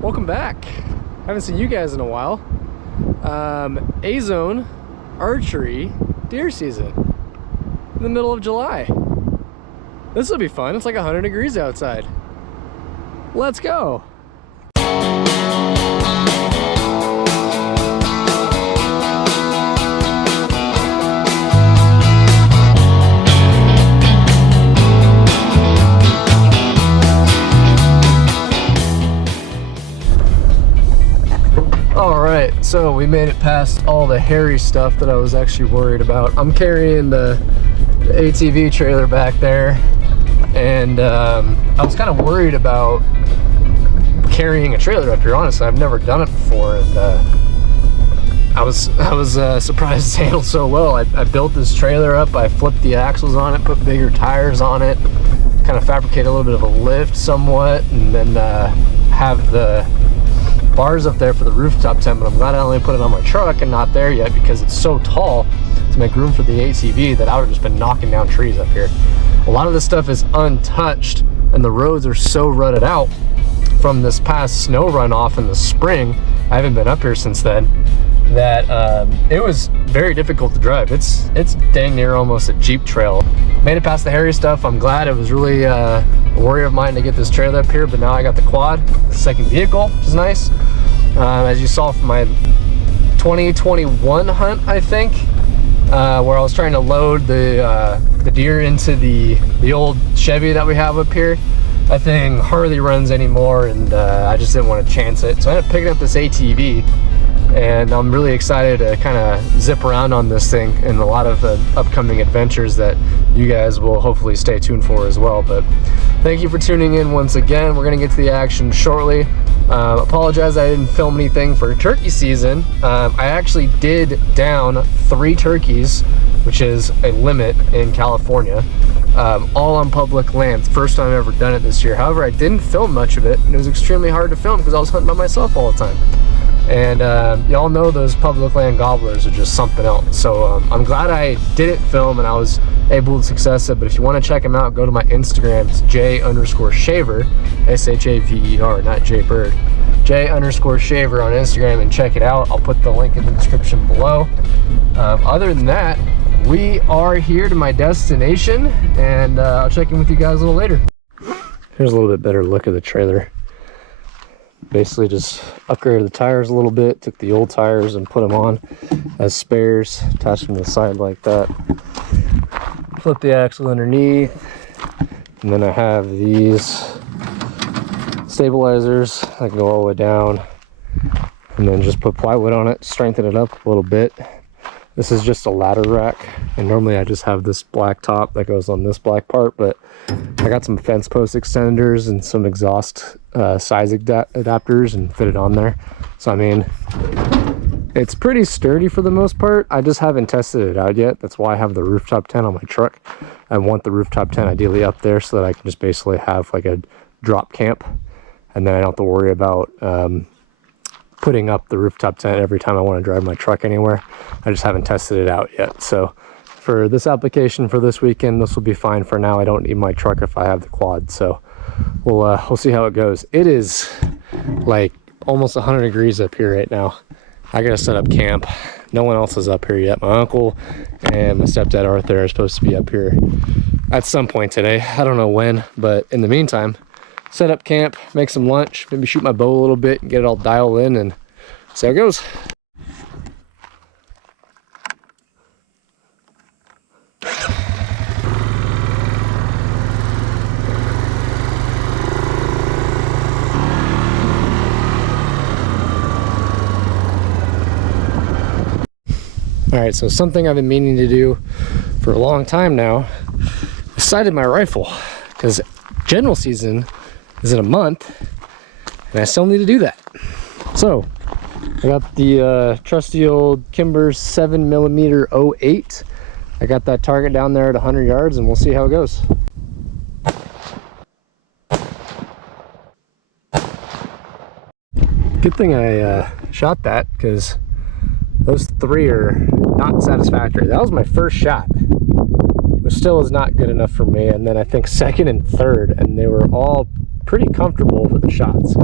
Welcome back. Haven't seen you guys in a while. A-zone archery deer season in the middle of July. This will be fun. It's like 100 degrees outside. Let's go. Alright, so we made it past all the hairy stuff that I was actually worried about. I'm carrying the ATV trailer back there, and I was kind of worried about carrying a trailer up here. Honestly, I've never done it before, and I was surprised it's handled so well. I built this trailer up, I flipped the axles on it, put bigger tires on it, kind of fabricated a little bit of a lift somewhat, and then have the bars up there for the rooftop tent. But I'm glad I only put it on my truck and not there yet, because it's so tall to make room for the ATV that I would have just been knocking down trees up here. A lot of this stuff is untouched, and the roads are so rutted out from this past snow runoff in the spring. I haven't been up here since then, that it was very difficult to drive. It's dang near almost a Jeep trail. Made it past the hairy stuff. I'm glad. It was really a worry of mine to get this trailer up here, but now I got the quad, the second vehicle, which is nice. As you saw from my 2021 hunt, I think, where I was trying to load the deer into the old Chevy that we have up here. That thing hardly runs anymore, and I just didn't want to chance it. So I ended up picking up this ATV, and I'm really excited to kind of zip around on this thing in a lot of upcoming adventures that you guys will hopefully stay tuned for as well. But thank you for tuning in once again. We're gonna get to the action shortly. Apologize I didn't film anything for turkey season. I actually did down 3 turkeys, which is a limit in California, all on public land. First time I've ever done it this year. However, I didn't film much of it, and it was extremely hard to film because I was hunting by myself all the time. And y'all know those public land gobblers are just something else. So I'm glad I didn't film and I was able to success it. But if you want to check them out, go to my Instagram. It's J_Shaver, S-H-A-V-E-R, not J Byrd. J_Shaver on Instagram, and check it out. I'll put the link in the description below. Other than that, we are here to my destination, and I'll check in with you guys a little later. Here's a little bit better look at the trailer. Basically just upgraded the tires a little bit, took the old tires and put them on as spares, attached them to the side like that. Flip the axle underneath, and then I have these stabilizers that go all the way down, and then just put plywood on it, strengthen it up a little bit. This is just a ladder rack, and normally I just have this black top that goes on this black part, but I got some fence post extenders and some exhaust size adapters and fit it on there. So I mean, it's pretty sturdy for the most part. I just haven't tested it out yet. That's why I have the rooftop tent on my truck. I want the rooftop tent ideally up there so that I can just basically have like a drop camp, and then I don't have to worry about putting up the rooftop tent every time I want to drive my truck anywhere. I just haven't tested it out yet. So for this application for this weekend, this will be fine for now. I don't need my truck if I have the quad. So we'll see how it goes. It is like almost 100 degrees up here right now. I gotta set up camp. No one else is up here yet. My uncle and my stepdad Arthur are supposed to be up here at some point today. I don't know when, but in the meantime, set up camp, make some lunch, maybe shoot my bow a little bit and get it all dialed in and see how it goes. All right, so something I've been meaning to do for a long time now, I sighted my rifle, because general season is in a month, and I still need to do that. So I got the trusty old Kimber 7mm 08. I got that target down there at 100 yards, and we'll see how it goes. Good thing I shot that, because those 3 are not satisfactory. That was my first shot, which still is not good enough for me. And then I think second and third, and they were all pretty comfortable with the shots.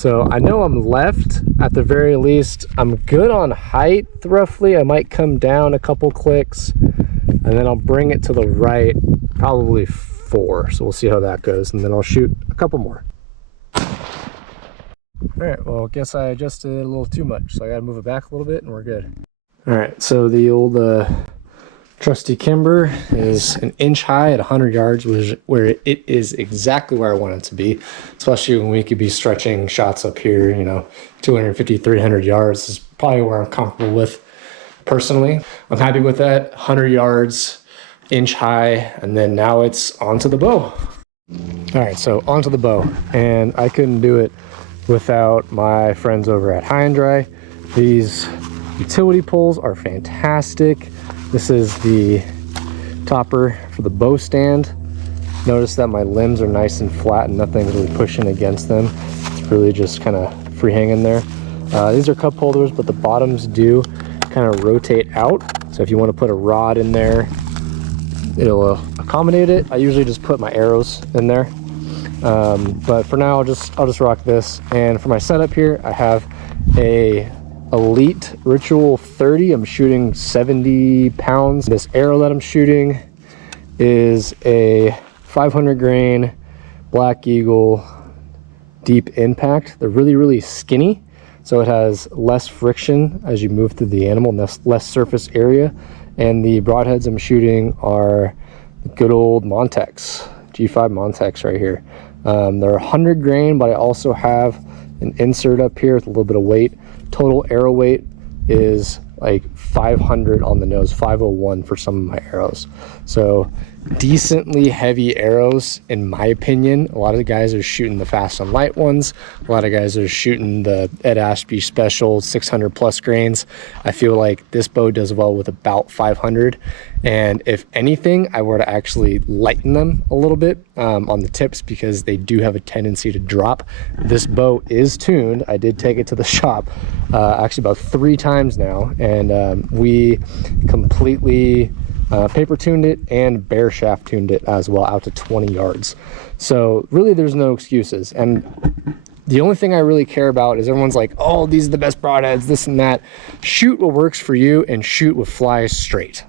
So I know I'm left at the very least. I'm good on height roughly. I might come down a couple clicks and then I'll bring it to the right, probably 4. So we'll see how that goes. And then I'll shoot a couple more. All right, well, I guess I adjusted it a little too much. So I gotta move it back a little bit and we're good. All right, so the old trusty Kimber is an inch high at 100 yards, where it is exactly where I want it to be, especially when we could be stretching shots up here, you know, 250, 300 yards is probably where I'm comfortable with personally. I'm happy with that, 100 yards, inch high, and then now it's onto the bow. All right, so onto the bow, and I couldn't do it without my friends over at High and Dry. These utility poles are fantastic. This is the topper for the bow stand. Notice that my limbs are nice and flat and nothing's really pushing against them. It's really just kind of free hanging there. These are cup holders, but the bottoms do kind of rotate out. So if you want to put a rod in there, it'll accommodate it. I usually just put my arrows in there. But for now, I'll just rock this. And for my setup here, I have a Elite Ritual 30. I'm shooting 70 pounds. This arrow that I'm shooting is a 500 grain Black Eagle Deep Impact. They're really, really skinny, so it has less friction as you move through the animal, and less surface area. And the broadheads I'm shooting are the good old Montex, G5 Montex right here. They're 100 grain, but I also have an insert up here with a little bit of weight. Total arrow weight is like 500 on the nose, 501 for some of my arrows. So decently heavy arrows in my opinion. A lot of the guys are shooting the fast and light ones. A lot of guys are shooting the Ed Ashby special 600 plus grains. I feel like this bow does well with about 500. And if anything, I were to actually lighten them a little bit on the tips, because they do have a tendency to drop. This bow is tuned. I did take it to the shop actually about 3 times now, and we completely paper tuned it and bare shaft tuned it as well out to 20 yards. So really there's no excuses. And the only thing I really care about is everyone's like, oh, these are the best broadheads, this and that. Shoot what works for you and shoot what flies straight.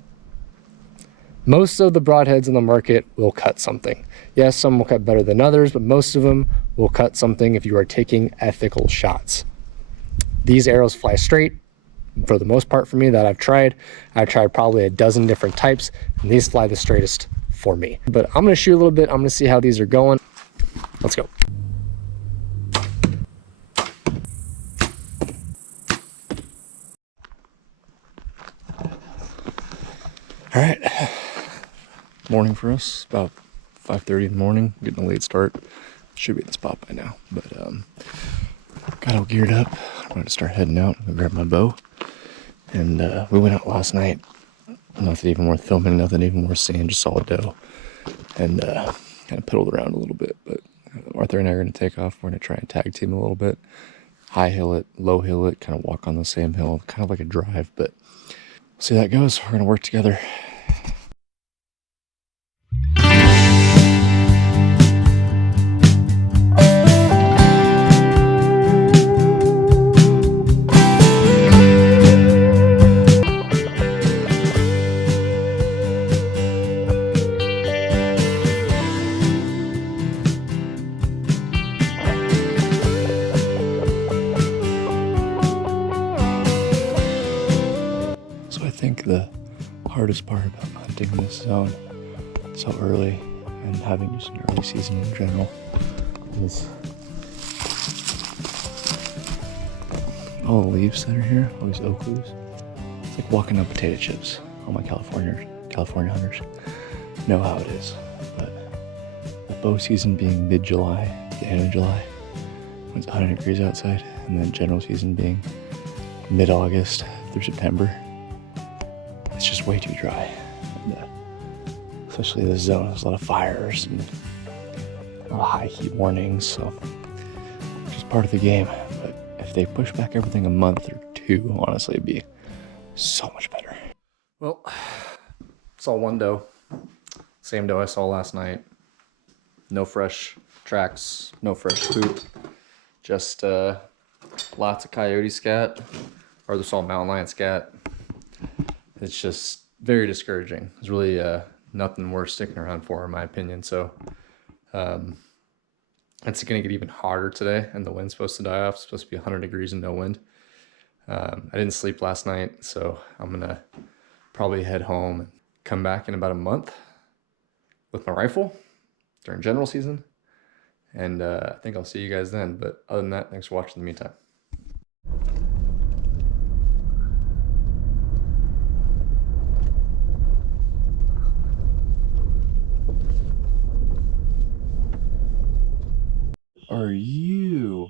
Most of the broadheads in the market will cut something. Yes, some will cut better than others, but most of them will cut something if you are taking ethical shots. These arrows fly straight for the most part for me that I've tried. I've tried probably a dozen different types, and these fly the straightest for me. But I'm gonna shoot a little bit. I'm gonna see how these are going. Let's go. All right, morning for us, about 5:30 in the morning, getting a late start. Should be in the spot by now, but got all geared up. I'm going to start heading out and grab my bow. And we went out last night. Nothing even worth filming, nothing even worth seeing, just saw a doe. And kind of piddled around a little bit, but Arthur and I are going to take off. We're going to try and tag team a little bit. High hill it, low hill it, kind of walk on the same hill, kind of like a drive, but see how that goes. We're going to work together. I think the hardest part about hunting this zone so early and having just an early season in general is all the leaves that are here, all these oak leaves. It's like walking on potato chips. All my California hunters know how it is. But the bow season being mid-July, the end of July, when it's 100 degrees outside, and then general season being mid-August through September, it's just way too dry. And, especially this zone, there's a lot of fires and a lot of high heat warnings, so just part of the game. But if they push back everything a month or 2, honestly, it'd be so much better. Well, saw one doe, same doe I saw last night. No fresh tracks, no fresh poop. Just lots of coyote scat, or the salt mountain lion scat. It's just very discouraging. There's really nothing worth sticking around for, in my opinion. So it's going to get even harder today, and the wind's supposed to die off. It's supposed to be 100 degrees and no wind. I didn't sleep last night, so I'm going to probably head home and come back in about a month with my rifle during general season. And I think I'll see you guys then. But other than that, thanks for watching in the meantime. Are you?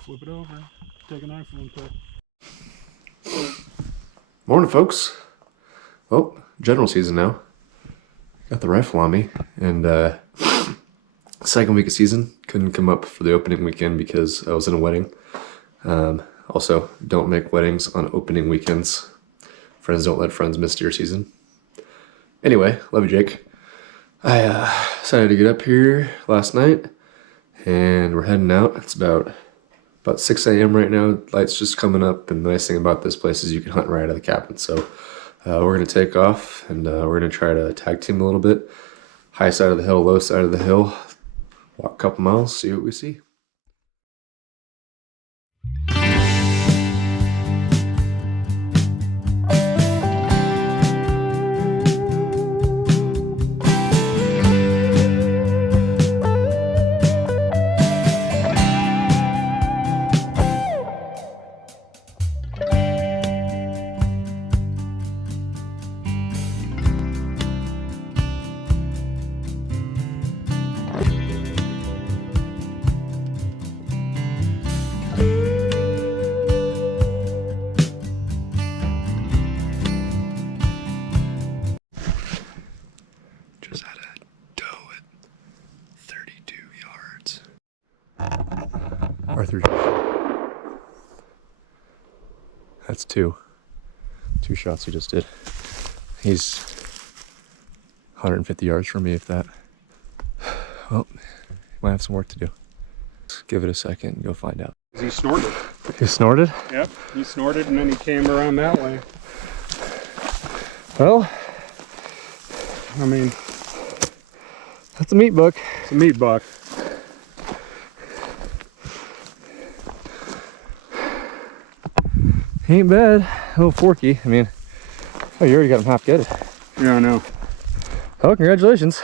Flip it over. Take a knife and put. Morning, folks. Well, general season now. Got the rifle on me, and second week of season. Couldn't come up for the opening weekend because I was in a wedding. Also, don't make weddings on opening weekends. Friends don't let friends miss deer season. Anyway, love you, Jake. I decided to get up here last night, and we're heading out. It's about 6 a.m. right now. Light's just coming up, and the nice thing about this place is you can hunt right out of the cabin. So we're going to take off, and we're going to try to tag team a little bit. High side of the hill, low side of the hill. Walk a couple miles, see what we see. Just had a doe at 32 yards. Arthur. That's two shots he just did. He's 150 yards from me, if that. Well, might have some work to do. Let's give it a second and go find out. He snorted. He snorted? Yep, he snorted and then he came around that way. Well, I mean, that's a meat buck. it's a meat buck. Ain't bad. A little forky. I mean, oh, you already got him half gutted. Yeah, I know. Oh, congratulations.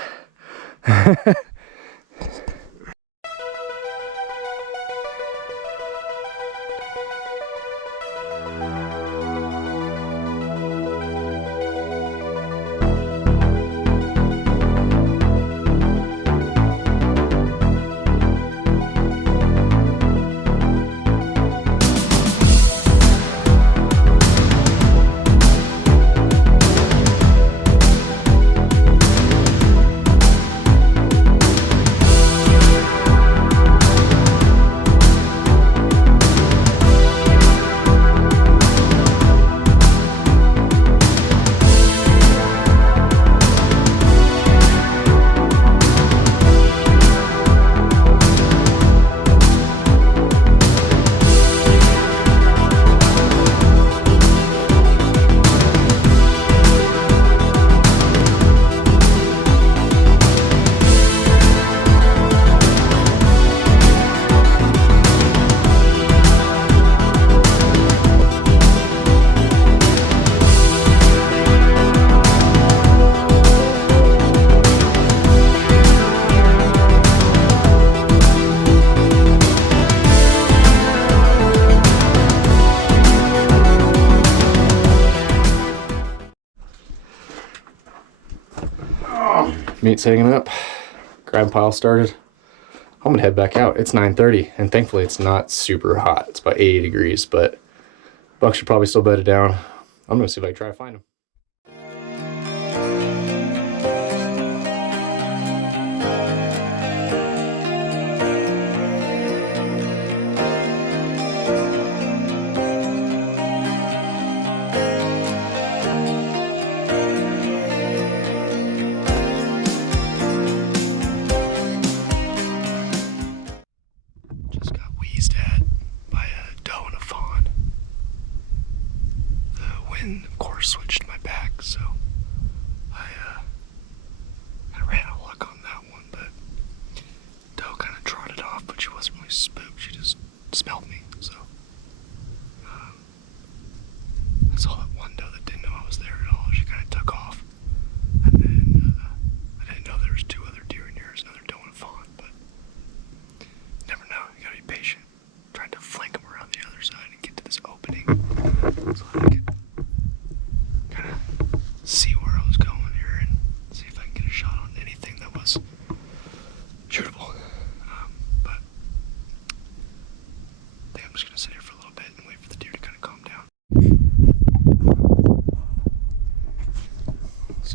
Meat's hanging up. Grab pile started. I'm gonna head back out. It's 9:30, and thankfully it's not super hot. It's about 80 degrees, but buck should probably still bed it down. I'm gonna see if I can try to find him.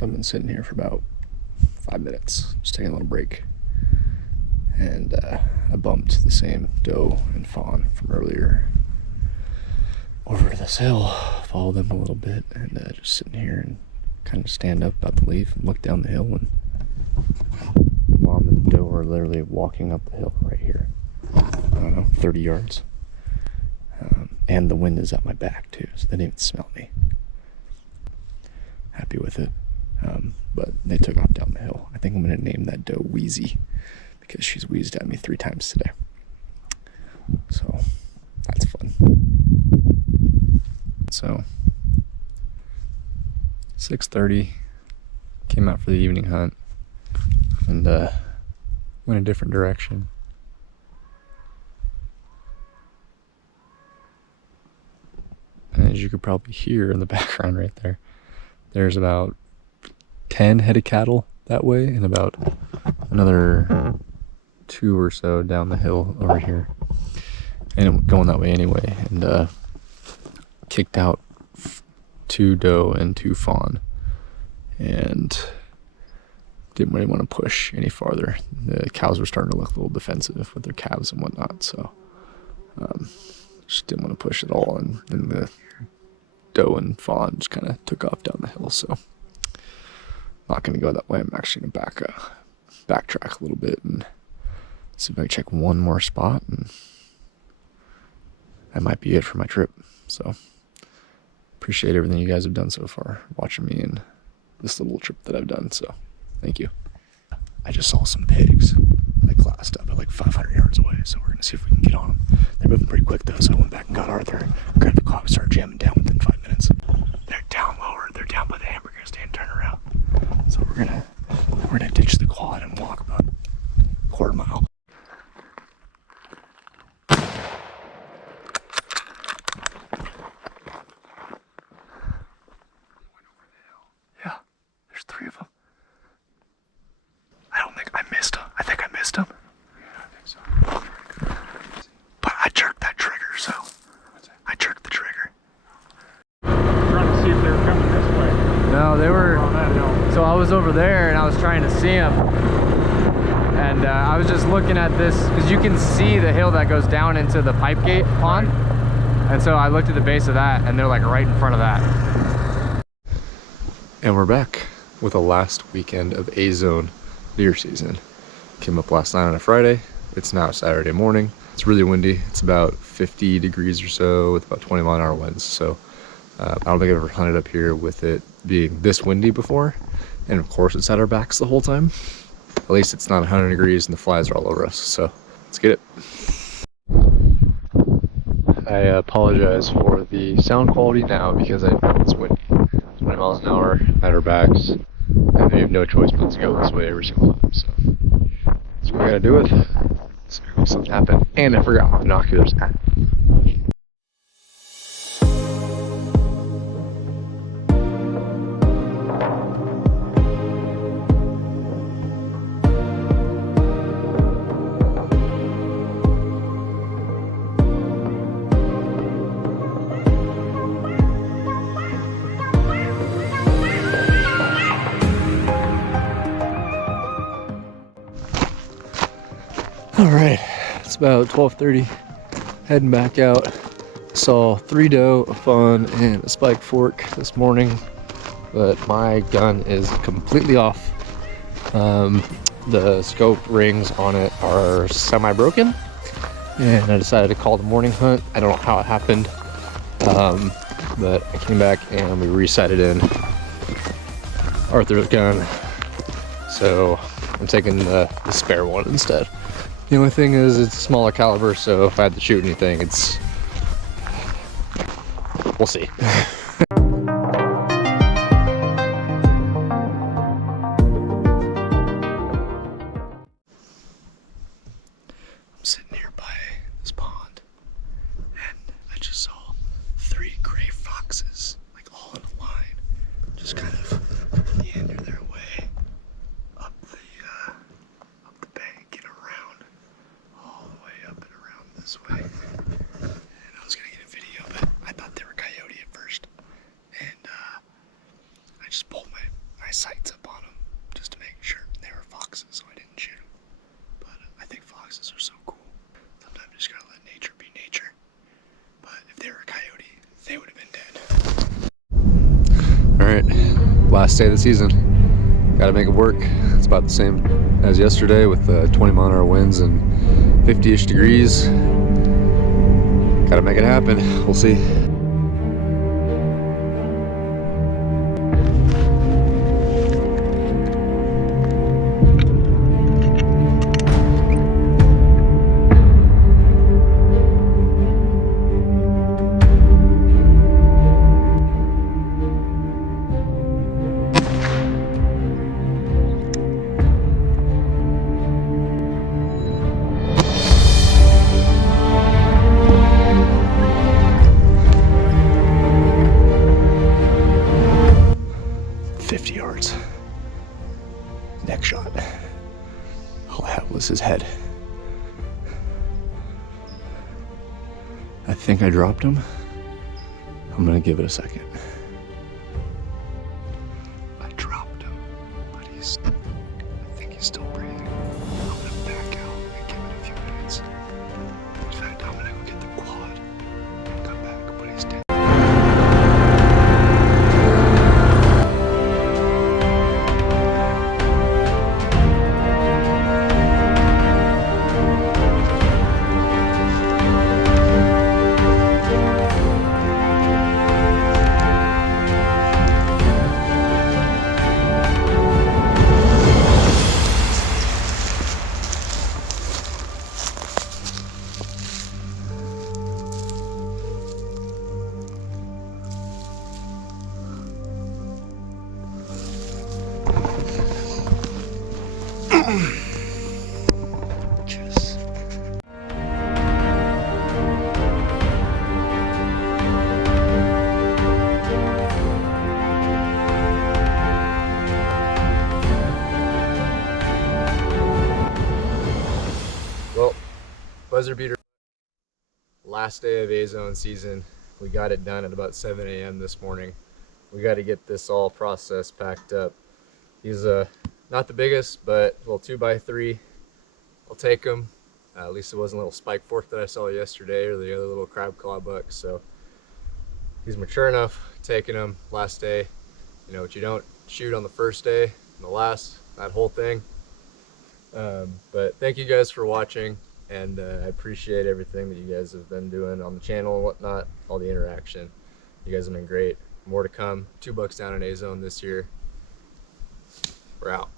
So I've been sitting here for about 5 minutes, just taking a little break. And I bumped the same doe and fawn from earlier over to this hill, followed them a little bit, and just sitting here and kind of stand up about to leave and look down the hill, and mom and doe are literally walking up the hill right here. I don't know, 30 yards. And the wind is at my back too, so they didn't even smell me. Happy with it. But they took off down the hill. I think I'm gonna name that doe Wheezy because she's wheezed at me 3 times today. So that's fun. So 6:30, came out for the evening hunt and went a different direction. And as you could probably hear in the background right there, there's about 10 head of cattle that way and about another 2 or so down the hill over here. And going that way anyway, and kicked out 2 doe and 2 fawn, and didn't really want to push any farther. The cows were starting to look a little defensive with their calves and whatnot, so just didn't want to push at all, and then the doe and fawn just kind of took off down the hill, so not going to go that way. I'm actually going to backtrack a little bit and see if I can check one more spot, and that might be it for my trip. So appreciate everything you guys have done so far, watching me and this little trip that I've done, so thank you. I just saw some pigs like glassed up at like 500 yards away, so we're gonna see if we can get on them. They're moving pretty quick though, so I went back and got Arthur, grabbed the quad, and started jamming down within 5 minutes. They're down lower, they're down by the hamburger stand, turn around. So we're gonna ditch the quad and walk about a quarter mile. Yeah, there's 3 of them. I don't think I missed them. I think I missed them. I think so. But I jerked that trigger, so I jerked the trigger. I'm trying to see if they were coming this way. No, they were. On that hill. So I was over there and I was trying to see them. And I was just looking at this because you can see the hill that goes down into the pipe gate pond. And so I looked at the base of that and they're like right in front of that. And we're back with the last weekend of A-zone deer season. Came up last night on a Friday. It's now Saturday morning. It's really windy. It's about 50 degrees or so with about 20-mile-an-hour winds. So I don't think I've ever hunted up here with it being this windy before. And of course it's at our backs the whole time. At least it's not 100 degrees and the flies are all over us. So let's get it. I apologize for the sound quality now because I know it's windy. 20 miles an hour at our backs, and we have no choice but to go this way every single time. So that's what I gotta do with. So make something happen. And I forgot my binoculars at. All right, it's about 12:30, heading back out. Saw 3 doe, a fawn, and a spike fork this morning, but my gun is completely off. The scope rings on it are semi-broken, and I decided to call the morning hunt. I don't know how it happened, but I came back and we re-sighted in Arthur's gun, so I'm taking the spare one instead. The only thing is it's a smaller caliber, so if I had to shoot anything, we'll see. I'm sitting here by this pond, and I just saw 3 gray foxes, like all in a line, just kind of meander their way up the bank and around, all the way up and around this way. And I was gonna get a video, but I thought they were coyote at first. foxes are so cool. Sometimes you just gotta let nature be nature. But if they were a coyote, they would have been dead. All right, last day of the season. Gotta make it work. It's about the same as yesterday with 20-mile-an-hour winds and 50-ish degrees. Gotta make it happen. We'll see. Neck shot. All I had was his head. I think I dropped him. I'm gonna give it a second. I dropped him, but I think he's still breathing. I'm gonna back out and give it a few minutes. In fact, I'm gonna go get the quad and come back, but he's dead. Yes. Well, buzzer beater. Last day of A-zone season. We got it done at about 7 a.m. this morning. We got to get this all processed, packed up. He's not the biggest, but well, 2x3. I'll take him. At least it wasn't a little spike fork that I saw yesterday or the other little crab claw buck. So he's mature enough. Taking him last day. You know what you don't shoot on the first day and the last, that whole thing. But thank you guys for watching, and I appreciate everything that you guys have been doing on the channel and whatnot, all the interaction. You guys have been great. More to come. 2 bucks down in A-zone this year. We're out.